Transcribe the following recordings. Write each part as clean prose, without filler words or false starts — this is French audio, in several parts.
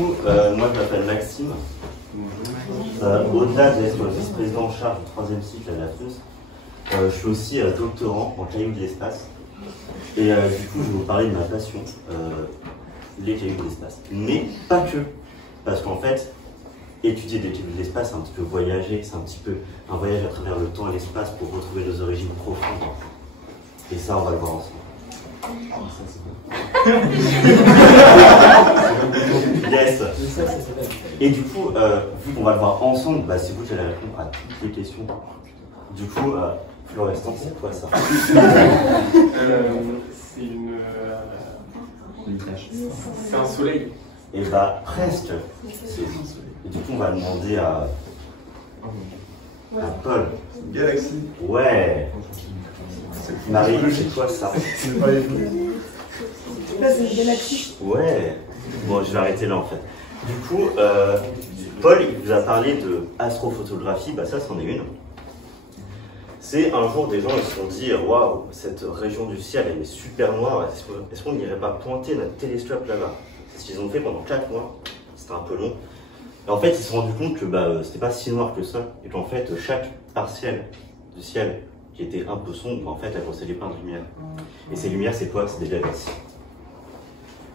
coup, moi je m'appelle Maxime. Au-delà d'être vice-président en charge du 3e cycle à l'AFEUS, je suis aussi doctorant en cailloux de l'espace. Et du coup, je vais vous parler de ma passion, les cailloux de l'espace. Mais pas que, parce qu'en fait, étudier des cailloux de l'espace, c'est un petit peu voyager, c'est un petit peu un voyage à travers le temps et l'espace pour retrouver nos origines profondes. Et ça, on va le voir ensemble. Yes. Et du coup, vu qu'on va le voir ensemble, bah, c'est vous qui allez répondre à toutes les questions. Du coup, fluorescence, c'est quoi ça? C'est un soleil. Et bah, presque. Et du coup, on va demander à Paul. Une galaxie. Ouais. Marie, c'est quoi ça? C'est pas les fous. C'est une galaxie. Ouais. Bon, je vais arrêter là en fait. Du coup, Paul, il vous a parlé de astrophotographie, bah ça, c'en est une. C'est un jour, des gens ils se sont dit, waouh, cette région du ciel, elle est super noire, est-ce qu'on n'irait pas pointer notre télescope là-bas? C'est ce qu'ils ont fait pendant 4 mois, c'était un peu long. Et en fait, ils se sont rendus compte que c'était pas si noir que ça, et qu'en fait, chaque partiel du ciel qui était un peu sombre, en fait, elle possédait plein de lumière. Et ces lumières, c'est quoi? C'est des galaxies.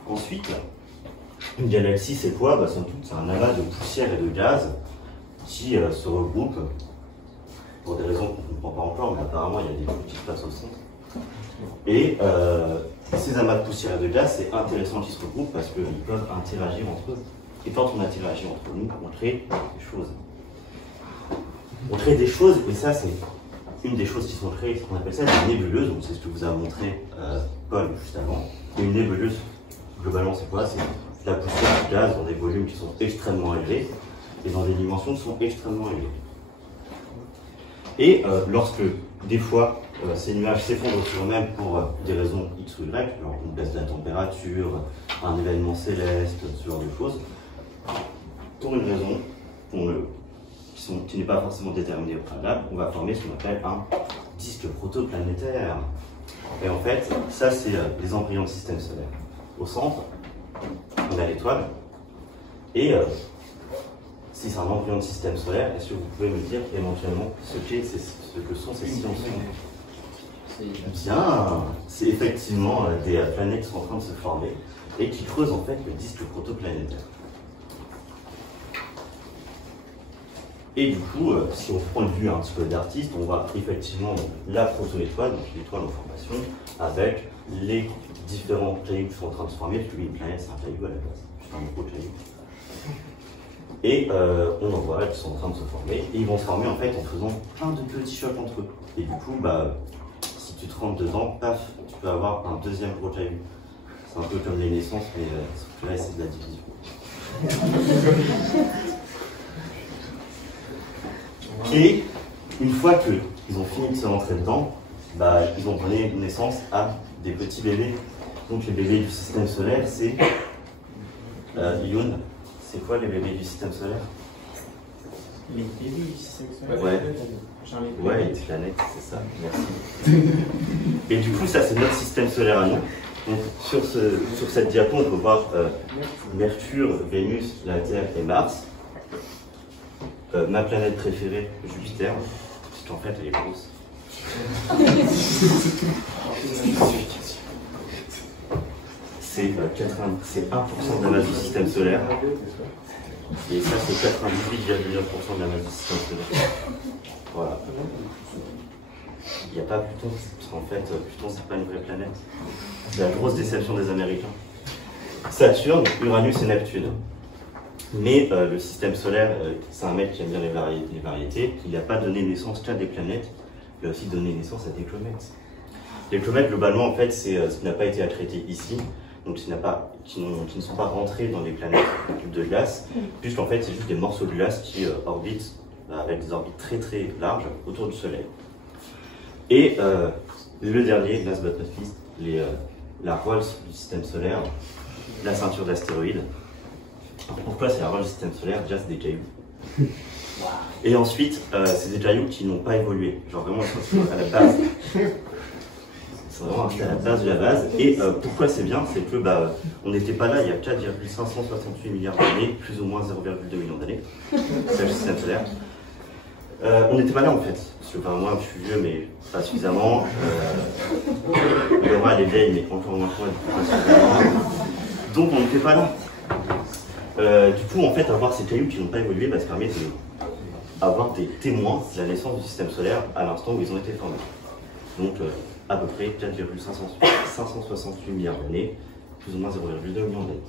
Ensuite, une galaxie, c'est quoi? Bah, somme toute, c'est un amas de poussière et de gaz qui se regroupent pour des raisons qu'on ne comprend pas encore, mais apparemment, il y a des trucs qui se passent au centre. Et ces amas de poussière et de gaz, c'est intéressant qu'ils se regroupent parce qu'ils peuvent interagir entre eux. Et quand on interagit entre nous, on crée des choses. On crée des choses, et ça, c'est une des choses qui sont créées, ce qu'on appelle ça des nébuleuses, donc c'est ce que vous a montré Paul juste avant. Et une nébuleuse, globalement, c'est quoi? C'est de la poussière, du gaz dans des volumes qui sont extrêmement élevés et dans des dimensions qui sont extrêmement élevées. Et lorsque, des fois, ces nuages s'effondrent sur eux-mêmes pour des raisons X ou Y, genre une baisse de la température, un événement céleste, ce genre de choses, pour une raison qui n'est pas forcément déterminée au préalable, on va former ce qu'on appelle un disque protoplanétaire. Et en fait, ça c'est les embryons de système solaire. Au centre, on a l'étoile, et si c'est un embryon de système solaire, est-ce que vous pouvez me dire éventuellement ce que sont ces sciences? Bien, c'est effectivement des planètes qui sont en train de se former et qui creusent en fait le disque protoplanétaire. Et du coup, si on prend une vue un petit peu d'artiste, on voit effectivement la proto-étoile, donc l'étoile en formation, avec les différents cailloux qui sont en train de se former, parce que une planète c'est un caillou à la base, c'est un gros caillou. Et on en voit qui sont en train de se former, et ils vont se former en fait en faisant plein de petits chocs entre eux. Et du coup, si tu te rentres dedans, paf, tu peux avoir un deuxième gros caillou. C'est un peu comme les naissances, mais sauf que là c'est de la division. Et une fois qu'ils ont fini de se rentrer dedans, ils ont donné naissance à des petits bébés. Donc les bébés du système solaire, c'est Youn. C'est quoi les bébés du système solaire? Les bébés du système solaire. Ouais, les planètes, c'est ça. Merci. Et du coup, ça c'est notre système solaire à nous. Donc sur cette diapo, on peut voir Mercure, Vénus, la Terre et Mars. Ma planète préférée, Jupiter, parce qu'en fait elle est grosse. C'est 1% de la masse du système solaire. Et ça c'est 98,9% de la masse du système solaire. Voilà. Il n'y a pas Pluton, parce qu'en fait Pluton c'est pas une vraie planète. C'est la grosse déception des Américains. Saturne, Uranus et Neptune. Mais le système solaire, c'est un mec qui aime bien les variétés, il n'a pas donné naissance qu'à des planètes, il a aussi donné naissance à des comètes. Les comètes, globalement, en fait, c'est ce qui n'a pas été accrété ici, donc qui ne sont pas rentrés dans les planètes de glace, puisqu'en fait, c'est juste des morceaux de glace qui orbitent avec des orbites très très larges autour du Soleil. Et le dernier, last but not least, la Rolls du système solaire, la ceinture d'astéroïdes. Pourquoi c'est la Rolls du système solaire? Déjà, c'est des cailloux. Et ensuite, c'est des cailloux qui n'ont pas évolué. Genre vraiment, à la base, C'est vraiment à la base de la base. Et pourquoi c'est bien? C'est que on n'était pas là il y a 4,568 milliards d'années, plus ou moins 0,2 millions d'années. C'est le système solaire. On n'était pas là en fait. Parce que moi je suis vieux mais pas suffisamment. Laura elle est vieille mais encore moins que moi, pas suffisamment. Donc on n'était pas là. Du coup en fait avoir ces cailloux qui n'ont pas évolué, ça permet d'avoir des témoins de la naissance du système solaire à l'instant où ils ont été formés. Donc à peu près 4,568 milliards d'années, plus ou moins 0,2 millions d'années.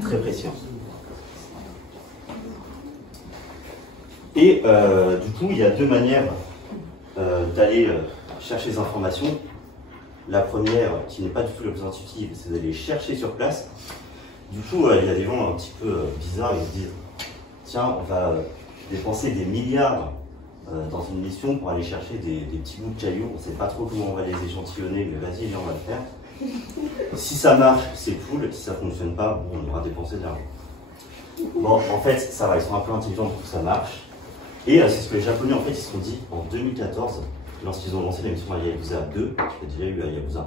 Très précis. Et du coup, il y a deux manières d'aller chercher les informations. La première, qui n'est pas du tout la plus intuitive, c'est d'aller chercher sur place. Du coup, il y a des gens un petit peu bizarres, ils se disent tiens, on va dépenser des milliards dans une mission pour aller chercher des petits bouts de cailloux. On ne sait pas trop comment on va les échantillonner, mais vas-y, on va le faire. Si ça marche, c'est cool. Si ça ne fonctionne pas, bon, on aura dépensé de l'argent. Bon, en fait, ça va, ils sont un peu intelligents pour que ça marche. Et c'est ce que les Japonais, en fait, ils se sont dit en 2014, lorsqu'ils ont lancé la mission Hayabusa 2, il y a déjà eu Hayabusa 1,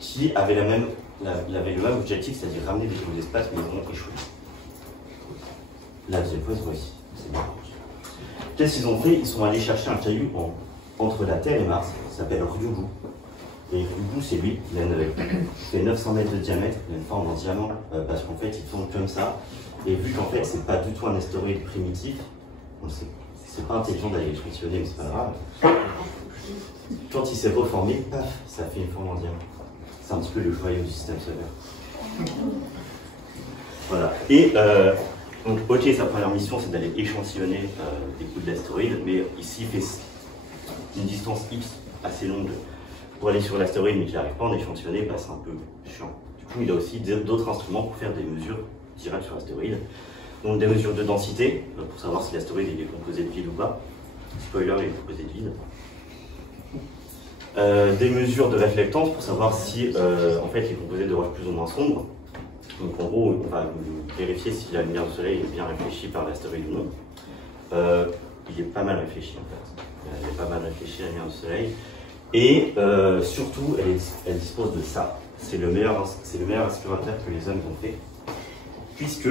qui avait le même objectif, c'est-à-dire ramener des choses d'espace, mais ils ont échoué. La deuxième fois, ils ont réussi. C'est bien. Qu'est-ce qu'ils ont fait? Ils sont allés chercher un caillou entre la Terre et Mars, qui s'appelle Ryugu. Et Ryugu, c'est lui, il fait 900 mètres de diamètre, il a une forme en diamant, parce qu'en fait, il tourne comme ça. Et vu qu'en fait, c'est pas du tout un astéroïde primitif, c'est pas intelligent d'aller l'échantillonner, mais c'est pas grave. Quand il s'est reformé, paf, ça fait une forme en diamant. C'est un petit peu le joyau du système solaire. Voilà. Et donc, ok, sa première mission, c'est d'aller échantillonner des bouts d'astéroïdes, mais ici, il fait une distance X assez longue pour aller sur l'astéroïde, mais qu'il n'arrive pas à en échantillonner, c'est un peu chiant. Du coup, il a aussi d'autres instruments pour faire des mesures directes sur l'astéroïde. Donc, des mesures de densité, pour savoir si l'astéroïde est composé de vide ou pas. Spoiler, il est composé de vide. Des mesures de réflectance pour savoir si en fait, il est composé de roches plus ou moins sombres. Donc en gros, on va vérifier si la lumière du soleil est bien réfléchie par l'astéroïde ou non. Il est pas mal réfléchi en fait. Elle est pas mal réfléchie la lumière du soleil. Et surtout, elle dispose de ça. C'est le meilleur aspirateur que les hommes ont fait. Puisque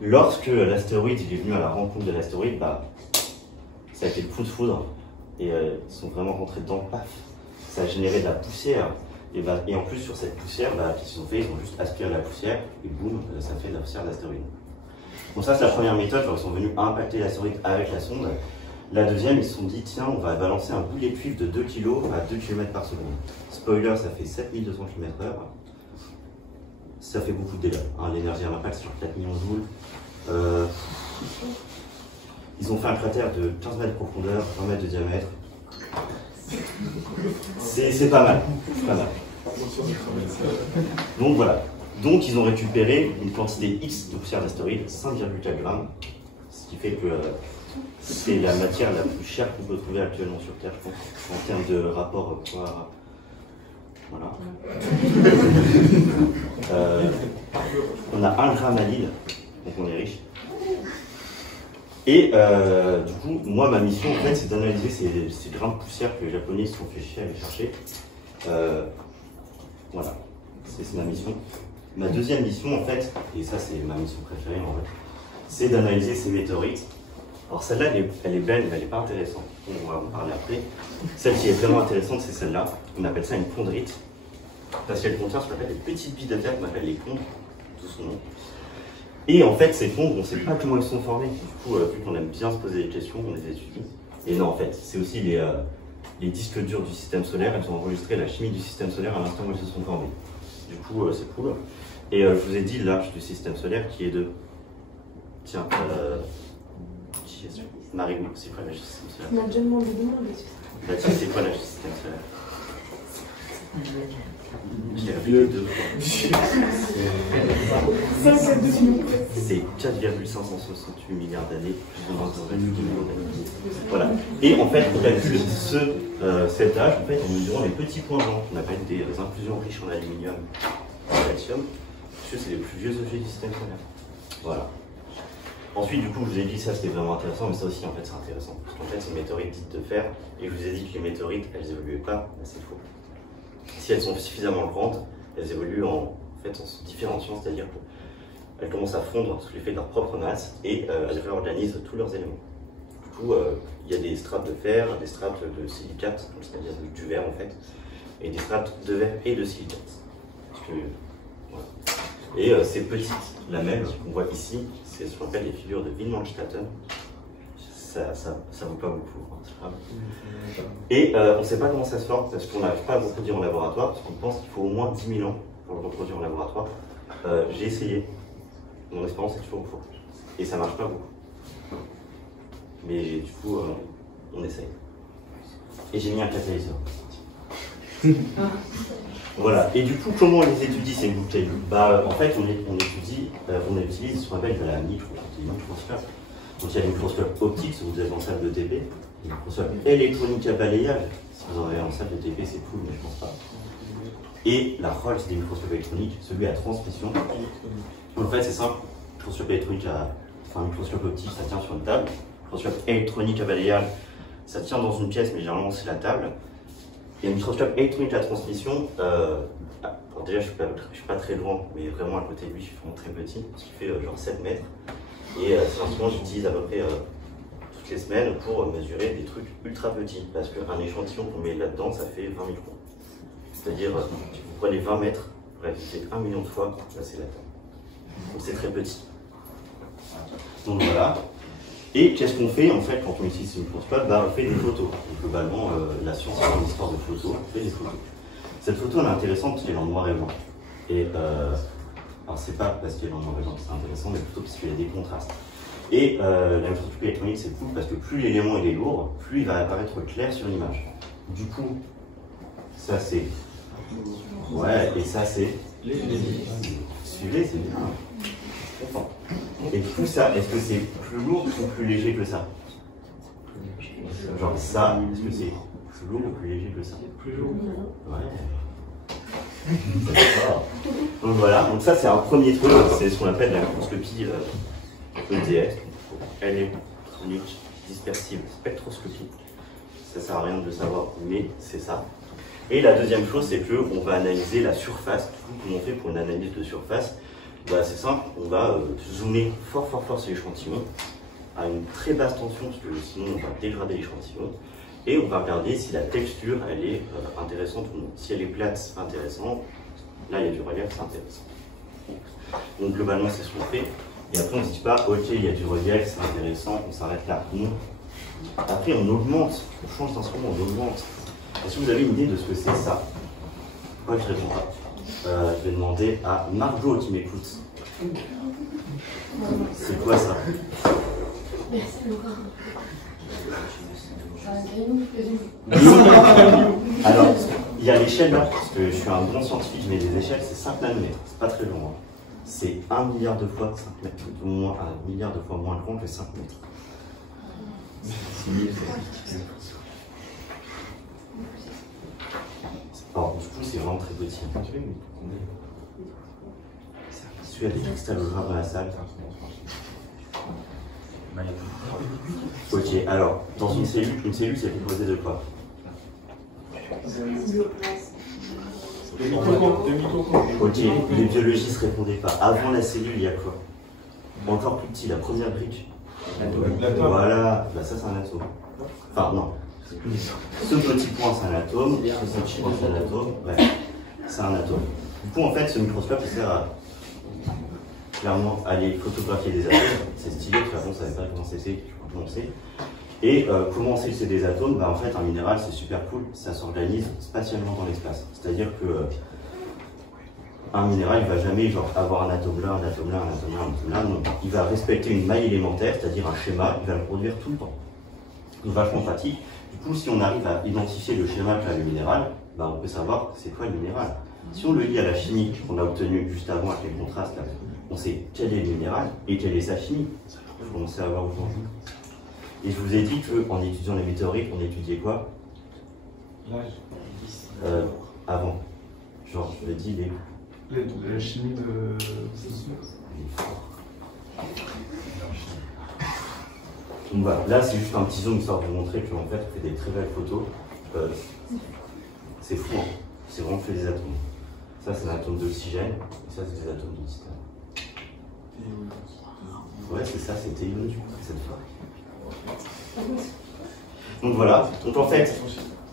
lorsque l'astéroïde est venu à la rencontre de l'astéroïde, ça a été le coup de foudre. Et ils sont vraiment rentrés dedans, paf. Ça a généré de la poussière. Et en plus, sur cette poussière, qu'est-ce qu'ils ont fait? Ils ont juste aspiré la poussière et boum, ça fait de la poussière d'astéroïde. Donc ça, c'est la première méthode. Ils sont venus impacter l'astéroïde avec la sonde. La deuxième, ils se sont dit, tiens, on va balancer un boulet de cuivre de 2 kg à 2 km par seconde. Spoiler, ça fait 7200 km/h. Ça fait beaucoup de dégâts. L'énergie à l'impact, c'est sur 4 millions de joules. Ils ont fait un cratère de 15 mètres de profondeur, 20 mètres de diamètre. C'est pas mal. Pas mal. Donc voilà. Donc ils ont récupéré une quantité X de poussière d'astéroïde, 5,4 grammes, ce qui fait que c'est la matière la plus chère qu'on peut trouver actuellement sur Terre, je pense, en termes de rapport poids. Voilà. On a 1 gramme à l'île, donc on est riche. Et du coup, moi, ma mission, en fait, c'est d'analyser ces grains de poussière que les Japonais se sont fait chier à aller chercher. Voilà, c'est ma mission. Ma deuxième mission, en fait, et ça, c'est ma mission préférée, en fait, c'est d'analyser ces météorites. Alors, celle-là, elle est belle, mais elle n'est pas intéressante. On va en parler après. Celle qui est vraiment intéressante, c'est celle-là. On appelle ça une chondrite. Parce qu'elle contient ce qu'on appelle des petites billes de terre qu'on appelle les chondres, tout son nom. Et en fait, ces chondres, on ne sait pas comment elles sont formées. Du coup, vu qu'on aime bien se poser des questions, on les étudie. Et non, en fait, c'est aussi les disques durs du système solaire. Elles ont enregistré la chimie du système solaire à l'instant où elles se sont formées. Du coup, c'est cool. Et je vous ai dit l'âge du système solaire qui est de... Tiens, qui est celui? Marigou, c'est quoi l'âge du système solaire? On a déjà demandé de moi, mais Tiens, c'est quoi l'âge du système solaire? Je l'ai répété 2 fois. C'est 4,568 milliards d'années, plus ou moins 2 millions d'années. Voilà. Et en fait, on calcule cet âge en fait, en mesurant les petits points blancs qu'on appelle des inclusions riches en aluminium et en calcium, puisque c'est les plus vieux objets du système solaire. Voilà. Ensuite, du coup, je vous ai dit que ça c'était vraiment intéressant, mais ça aussi en fait c'est intéressant. Parce qu'en fait, c'est une météorite dite de fer, et je vous ai dit que les météorites, elles évoluaient pas, bah, c'est faux. Si elles sont suffisamment grandes, elles évoluent en se différenciant, c'est-à-dire qu'elles commencent à fondre sous l'effet de leur propre masse, et elles réorganisent tous leurs éléments. Du coup, il y a des strates de fer, des strates de silicate, c'est-à-dire du verre en fait, et des strates de verre et de silicate. Parce que, voilà. Et ces petites lamelles qu'on voit ici, c'est ce qu'on appelle les figures de Wittmann-Statten. Ça vaut pas beaucoup, hein, c'est grave. Et on ne sait pas comment ça se forme, parce qu'on n'arrive pas à le reproduire en laboratoire, parce qu'on pense qu'il faut au moins 10 000 ans pour le reproduire en laboratoire. J'ai essayé, mon expérience est toujours faux. Et ça marche pas beaucoup. Mais du coup, on essaye. Et j'ai mis un catalyseur. Voilà. Et du coup, comment on les étudie ces bouteilles? En fait, on utilise ce qu'on appelle de la microscope. Donc il y a le microscope optique, si vous avez en salle de TP, le microscope électronique à balayage, si vous en avez en salle de TP, c'est cool, mais je pense pas. Et la Rolls des microscopes électroniques, celui à transmission. En fait, c'est simple, microscope électronique microscope optique, ça tient sur une table. Microscope électronique à balayage, ça tient dans une pièce, mais généralement c'est la table. Et le microscope électronique à transmission, déjà je suis pas très loin, mais vraiment à côté de lui, je suis vraiment très petit, parce qu'il fait genre 7 mètres. Et c'est un instrument que j'utilise à peu près toutes les semaines pour mesurer des trucs ultra petits, parce qu'un échantillon qu'on met là-dedans, ça fait 20 000 points. C'est-à-dire, si vous prenez 20 mètres, vous répétez 1 million de fois, là c'est la taille. Donc c'est très petit. Donc voilà. Et qu'est-ce qu'on fait en fait quand on utilise ce microscope? On fait des photos. Et globalement, la science c'est une histoire de photos, on fait des photos. Cette photo elle est intéressante parce qu'elle est en noir et blanc. Et alors c'est pas parce qu'elle est en noir et blanc que c'est intéressant, mais plutôt parce qu'il y a des contrastes. Et la microscopie électronique c'est cool parce que plus l'élément il est lourd, plus il va apparaître clair sur l'image. Du coup, ça c'est... Ouais, et ça c'est... Suivez, c'est bien. Et tout ça, est-ce que c'est plus lourd ou plus léger que ça? Genre ça, est-ce que c'est plus lourd ou plus léger que ça? Plus lourd. Ouais. Donc voilà, donc ça c'est un premier truc, c'est ce qu'on appelle la microscopie EDS, électronique dispersive spectroscopie. Ça sert à rien de le savoir, mais c'est ça. Et la deuxième chose, c'est qu'on va analyser la surface. Comment on fait pour une analyse de surface? C'est simple, on va zoomer fort sur l'échantillon à une très basse tension, parce que sinon on va dégrader l'échantillon. Et on va regarder si la texture elle est intéressante ou non. Si elle est plate, c'est intéressant. Là il y a du relief, c'est intéressant. Donc globalement c'est ce qu'on fait. Et après on ne se dit pas, ok il y a du relief, c'est intéressant, on s'arrête là. Non. Après on augmente, on change d'instrument, on augmente. Est-ce que vous avez une idée de ce que c'est ça? Moi je réponds pas. Je vais demander à Margot qui m'écoute. C'est quoi ça? Merci encore. Un caillou. Alors, il y a l'échelle là, parce que je suis un bon scientifique, je mets des échelles, c'est 5 nanomètres, c'est pas très long. Hein. C'est 1 milliard de fois 5 mètres, au moins 1 milliard de fois moins grand que 5 mètres. Alors, du coup, c'est vraiment très petit. Est-ce qu'il y a des cristallographes dans la salle? Ok, alors, dans une cellule c'est composé de quoi? De mitochondries. Ok, les biologistes ne répondaient pas. Avant la cellule, il y a quoi? Encore plus petit, la première brique. Voilà, ça c'est un atome. Enfin, non. Ce petit point c'est un atome, ce petit point c'est un atome, ouais, c'est un atome. Du coup en fait ce microscope il sert à clairement aller photographier des atomes, c'est stylé, de toute façon on ne savait pas comment c'était, comment c'est. Et comment c'est que c'est des atomes? En fait un minéral c'est super cool, ça s'organise spatialement dans l'espace. C'est-à-dire que un minéral il ne va jamais genre, avoir un atome là, un atome là, un atome là, un atome là, non. Il va respecter une maille élémentaire, c'est-à-dire un schéma, il va le produire tout le temps. C'est vachement pratique. Du coup, si on arrive à identifier le schéma qu'a le minéral, on peut savoir c'est quoi le minéral. Si on le lie à la chimie qu'on a obtenue juste avant avec les contrastes, là, on sait quel est le minéral et quelle est sa chimie. Il faut commencer à avoir aujourd'hui. Et je vous ai dit qu'en étudiant les météorites, on étudiait quoi? Avant. Genre, je vous ai dit la chimie de... Donc voilà, là c'est juste un petit zoom histoire de vous montrer qu'en fait on fait des très belles photos. C'est fou, hein. C'est vraiment fait des atomes. Ça c'est un atome d'oxygène, et ça c'est des atomes de titane. Ouais, c'est ça, c'est TiO2 cette fois. Donc voilà, donc en fait,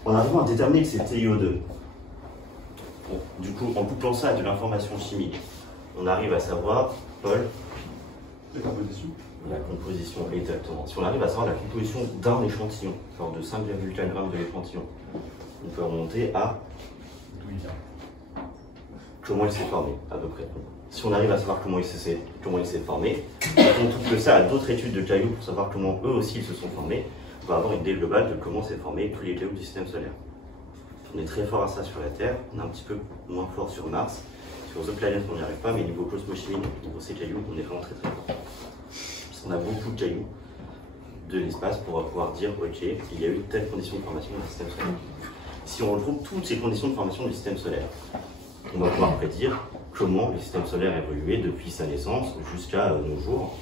on arrive à déterminer que c'est TiO2. Bon, du coup, en couplant ça à de l'information chimique, on arrive à savoir, Paul, La composition. la composition, exactement. Si on arrive à savoir la composition d'un échantillon, genre de 5,4 grammes de l'échantillon, on peut remonter à comment il s'est formé, à peu près. Si on arrive à savoir comment il s'est formé, on trouve que ça à d'autres études de cailloux pour savoir comment eux aussi ils se sont formés, on va avoir une idée globale de comment s'est formé tous les cailloux du système solaire. On est très fort à ça sur la Terre, on est un petit peu moins fort sur Mars. Sur d'autres planètes on n'y arrive pas, mais niveau cosmochimie, niveau ces cailloux, on est vraiment très très fort. Parce qu'on a beaucoup de cailloux de l'espace pour pouvoir dire ok, il y a eu telle condition de formation du système solaire. Si on retrouve toutes ces conditions de formation du système solaire, on va pouvoir prédire comment le système solaire a évolué depuis sa naissance jusqu'à nos jours.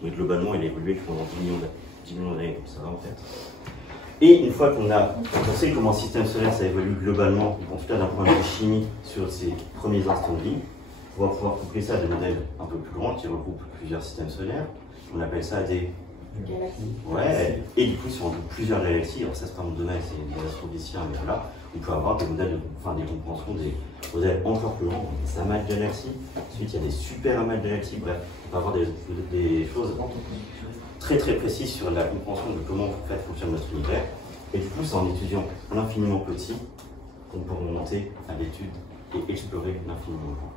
Mais globalement, il a évolué pendant 10 millions d'années, donc ça va en fait. Et une fois qu'on sait comment le système solaire ça évolue globalement, en tout cas d'un point de vue chimie sur ses premiers instants de vie, on va pouvoir coupler ça à des modèles un peu plus grands qui regroupent plusieurs systèmes solaires. On appelle ça des Galaxie. ouais, et du coup, si on regroupe plusieurs galaxies, alors ça c'est pas mon domaine, c'est des astrophysiciens, mais voilà, on peut avoir des modèles, des compréhensions, des modèles encore plus grands, des amas de galaxies, ensuite il y a des super amas de galaxies, bref, on peut avoir des choses très très précises sur la compréhension de comment en fait fonctionne notre univers, et du coup c'est en étudiant l'infiniment petit qu'on peut remonter à l'étude et explorer l'infiniment grand.